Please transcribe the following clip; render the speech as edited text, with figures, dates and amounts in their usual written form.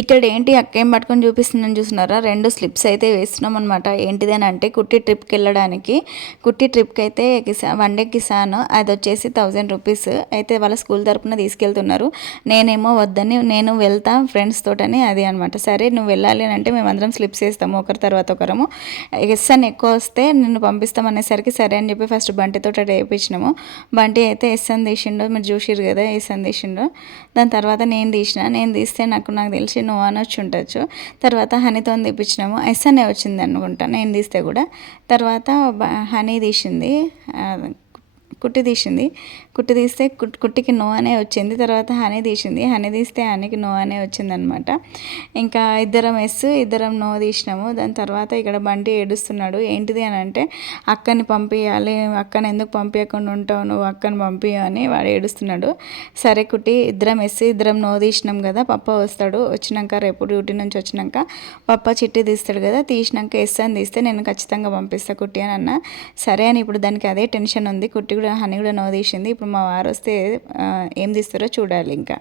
ఇక్కడ ఏంటి అక్క ఏం పట్టుకొని చూపిస్తుందని చూస్తున్నారా, 2 స్లిప్స్ అయితే వేస్తున్నాం అనమాట. ఏంటిది అని అంటే కుట్టి ట్రిప్కి వెళ్ళడానికి. కుట్టి ట్రిప్కి అయితే వన్ డే కిసాన్ అది వచ్చేసి 1000 రూపీస్ అయితే వాళ్ళ స్కూల్ తరపున తీసుకెళ్తున్నారు. నేనేమో వద్దని నేను వెళ్తా ఫ్రెండ్స్ తోటని అది అనమాట. సరే నువ్వు వెళ్ళాలి అని అంటే మేమందరం స్లిప్స్ వేస్తాము ఒకరి తర్వాత ఒకరము. ఎస్ అని ఎక్కువ వస్తే నిన్ను పంపిస్తాం అనేసరికి సరే అని చెప్పి ఫస్ట్ బంటితో వేయించినాము. బంటి అయితే ఎస్ అని తీసిండు, మీరు చూసిరు కదా ఎస్ అని తీసిండు. దాని తర్వాత నేను తీస్తే నాకు తెలిసి నువ్వు అనొచ్చి ఉండొచ్చు. తర్వాత హనీతో తీపించినాము, ఎస్ అనే వచ్చింది అనుకుంటా నేను తీస్తే కూడా. తర్వాత హనీ తీసింది, కుట్టి తీసింది. కుట్టి తీస్తే కుట్టికి నో అనే వచ్చింది. తర్వాత హనీ తీసింది, హనీ తీస్తే హనీకి నో అనే వచ్చిందనమాట. ఇంకా ఇద్దరం ఎస్ ఇద్దరం నో తీసినాము. దాని తర్వాత ఇక్కడ బంటి ఏడుస్తున్నాడు. ఏంటిది అని అంటే అక్కని పంపించాలి, అక్కని ఎందుకు పంపించకుండా ఉంటావు నువ్వు, అక్కని పంపించు అని వాడు ఏడుస్తున్నాడు. సరే కుట్టి ఇద్దరం ఎస్ ఇద్దరం నో తీసినాం కదా, పప్ప వస్తాడు, వచ్చినాక రేపు డ్యూటీ నుంచి వచ్చినాక పప్ప చిట్టి తీస్తాడు కదా, తీసినాక ఎస్ అని తీస్తే నేను ఖచ్చితంగా పంపిస్తా కుట్టి అని అన్న. సరే అని ఇప్పుడు దానికి అదే టెన్షన్ ఉంది. కుట్టి కూడా హనీ కూడా నో తీసింది. ఇప్పుడు మా వారు వస్తే ఏం తీస్తారో చూడాలి ఇంకా.